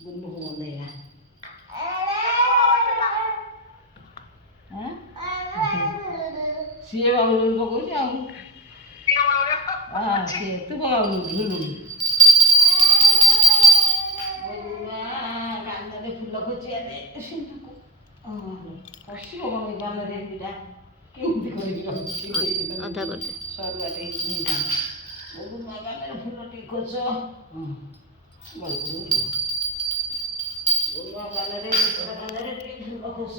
बुल्लू को देगा ସିଏ ବା ଉଲୁଲି ପକଉଛି ଆଉ ସିଏ ତୁ ପକା ଉଲୁଲି କାନରେ ଫୁଲ ଖୋଜିଆ ଦେ ପଶିବ କ'ଣ ଏଇ କାନରେ ପିଲା କେମିତି କରିକି ଅଧା କରିଦେ ସରୁଆ ଟିକେ କାନରେ ଫୁଲ ଟିକେ ଖୋଜ ବୁଲୁଆ କାନରେ ଟିକେ ଫୁଲ ଖୋଜ